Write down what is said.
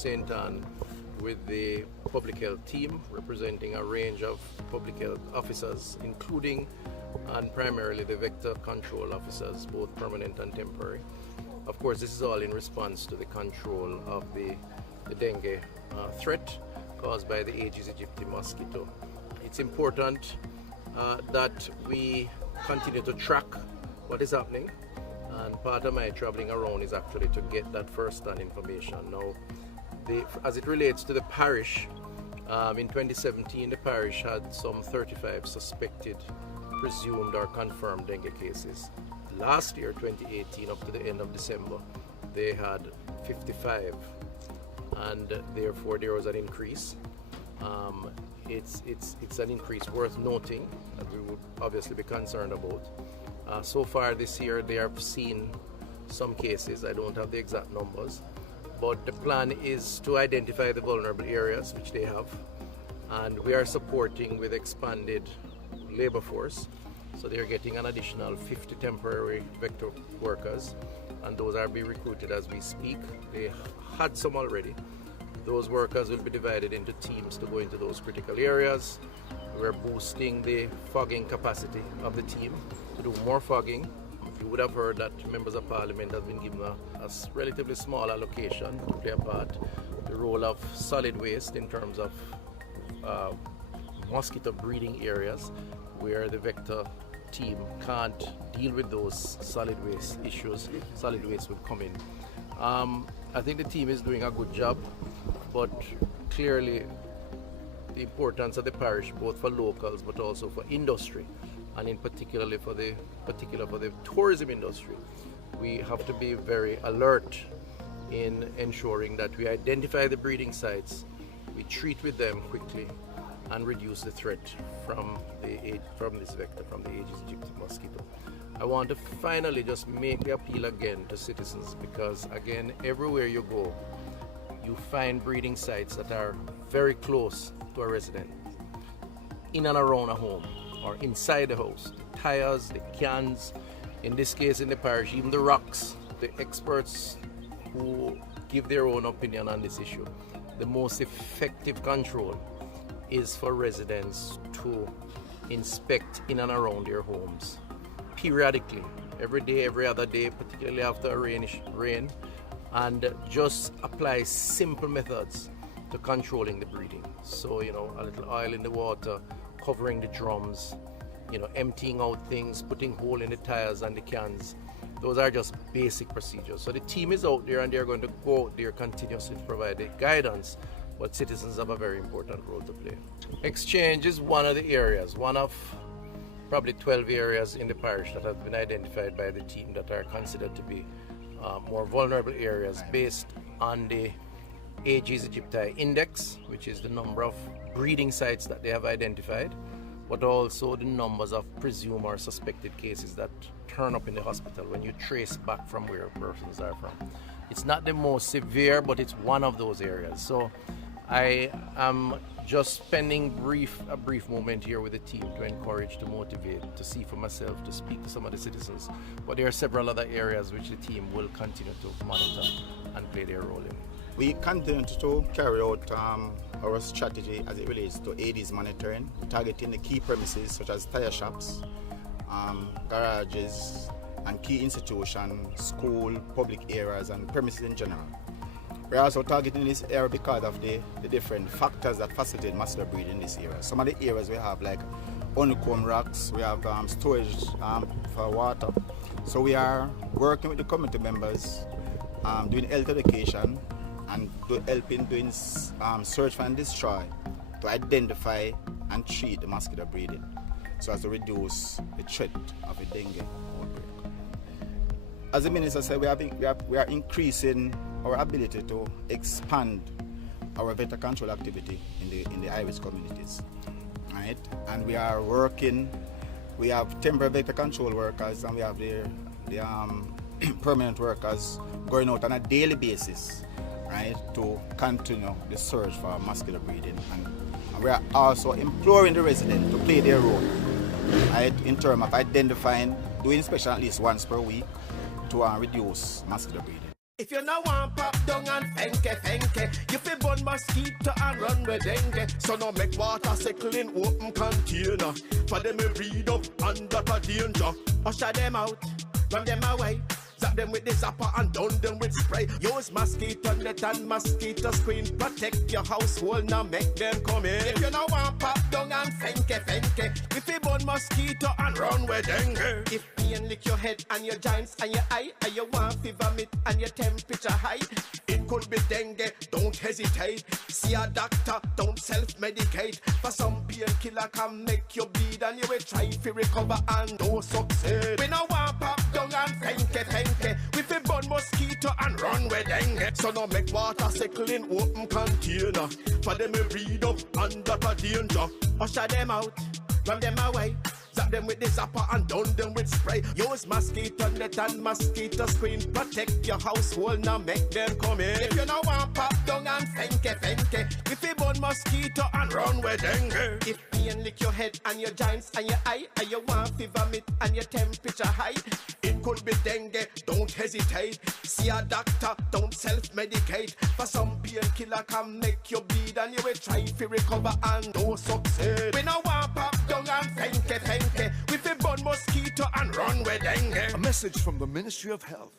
St. Anne with the public health team representing a range of public health officers, including and primarily the vector control officers, both permanent and temporary. Of course, this is all in response to the control of the dengue threat caused by the Aedes aegypti mosquito. It's important that we continue to track what is happening, and part of my traveling around is actually to get that first-hand information. Now, as it relates to the parish, in 2017 the parish had some 35 suspected, presumed or confirmed dengue cases. Last year, 2018, up to the end of December, they had 55, and therefore there was an increase. It's an increase worth noting that we would obviously be concerned about. So far this year they have seen some cases, I don't have the exact numbers, but the plan is to identify the vulnerable areas, which they have, and we are supporting with expanded labor force. So they're getting an additional 50 temporary vector workers, and those are being recruited as we speak. They had some already. Those workers will be divided into teams to go into those critical areas. We're boosting the fogging capacity of the team to do more fogging. You would have heard that members of parliament have been given a relatively small allocation to play a part. The role of solid waste in terms of mosquito breeding areas where the vector team can't deal with those solid waste issues. Solid waste will come in. I think the team is doing a good job, but clearly the importance of the parish, both for locals but also for industry, and in particular for the tourism industry, we have to be very alert in ensuring that we identify the breeding sites, we treat with them quickly, and reduce the threat from this vector, from the Aedes aegypti mosquito. I want to finally just make the appeal again to citizens, because again, everywhere you go, you find breeding sites that are very close to a resident, in and around a home or inside the house. The tires, the cans, in this case in the parish, even the rocks. The experts who give their own opinion on this issue, the most effective control is for residents to inspect in and around their homes periodically, every day, every other day, particularly after a rain, and just apply simple methods to controlling the breeding. So, a little oil in the water, covering the drums, emptying out things, putting hole in the tires and the cans. Those are just basic procedures. So the team is out there and they're going to go out there continuously to provide the guidance, but citizens have a very important role to play. Exchange is one of the areas, one of probably 12 areas in the parish that have been identified by the team that are considered to be more vulnerable areas based on the Aedes aegypti index, which is the number of breeding sites that they have identified, but also the numbers of presumed or suspected cases that turn up in the hospital when you trace back from where persons are from. It's not the most severe, but it's one of those areas. So I am just spending a brief moment here with the team to encourage, to motivate, to see for myself, to speak to some of the citizens. But there are several other areas which the team will continue to monitor and play their role in. We continue to carry out our strategy as it relates to Aedes monitoring, targeting the key premises such as tire shops, garages, and key institutions, school, public areas, and premises in general. We're also targeting this area because of the different factors that facilitate mosquito breeding in this area. Some of the areas we have like honeycomb rocks, we have storage for water. So we are working with the community members, doing health education, and helping doing search and destroy to identify and treat the mosquito breeding so as to reduce the threat of a dengue outbreak. As the Minister said, we are increasing our ability to expand our vector control activity in the high-risk communities, right? And we are working. We have temporary vector control workers, and we have the permanent workers going out on a daily basis, right, to continue the search for mosquito breeding. And we are also imploring the residents to play their role, right, in terms of identifying, doing inspection at least once per week to reduce mosquito breeding. If you no want pop down and fenke, you fi burn mosquito and run with dengue. So no make water settle in open container. For them we breed up under the danger. Usher them out, run them away. Zap them with the zapper and down them with spray. Use mosquito net and mosquito screen. Protect your household, now make them come in. If you no want pop down and fenke, if you burn mosquito and run with dengue. If pain lick your head and your joints and your eye, and you want fever meat and your temperature high, it could be dengue, don't hesitate. See a doctor, don't self-medicate. For some painkiller can make you bleed and you will try to recover and no succeed. We no want pop down and fenke. We fi burn mosquito and run with dengue. So no make water settle in open container. For them we breed up under the danger. Usher them out, run them away. Zap them with the zapper and down them with spray. Use mosquito net and mosquito screen. Protect your household, now make them come in. If you no want pop down and fenke, if you burn mosquito and run with dengue. If pain lick your head and your joints and your eye, and you want fever meat and your temperature high, it could be dengue, don't hesitate. See a doctor, don't self-medicate. For some painkiller can make you bleed and you will try to recover and no succeed. We no want pop down and fenke. We fi burn mosquito and run with dengue. A message from the Ministry of Health.